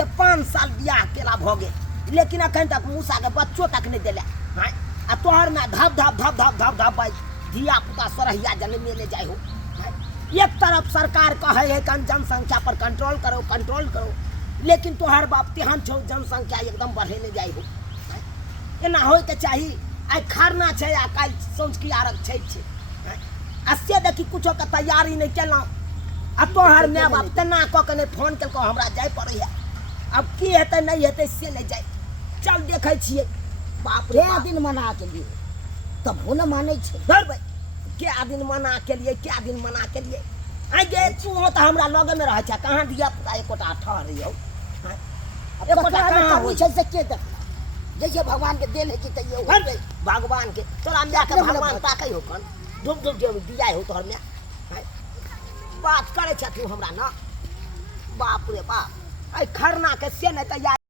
से 5 साल बियाह केला भगे लेकिन अखन तक मूसा के बच्चों तक नहीं दिले हैं आ तोहर में धप धप धप धप धप धप भाई धिया पुता सरहिया जन्मे ले जाए हो। एक तरफ सरकार कहे है कि जनसंख्या पर कंट्रोल करो लेकिन तोहर बाप तेहन छो जनसंख्या एकदम बढ़े नहीं जाए हो। एना होय के चाहिए। आई खरना छे आ काल संस्कृति आरक छे आ से देखी कुछो के तैयारी नहीं केला आ तोहर माय बाप तना क के नहीं फोन केलको हमरा जाय पड़े है। अब की हेतै नहीं हेतै से ले जाय चल देखे छिए बाप रे दिन मना के लिए तब हो न माने छे धर भाई क्या दिन मना के लिए आई गे तू हो तो हमरा लगे में रह छ कहां दिया पुता एकोटा ठहरियो एकोटा कहां छे से के देख जैसे भगवान के देल है कि तइयो हर भाई भगवान के तोरा में के भगवान ताकै हो कन डूब दिया हो तोहर में बात करे छ तू हमरा ना बाप रे बाप आई खरना के से नहीं तैयार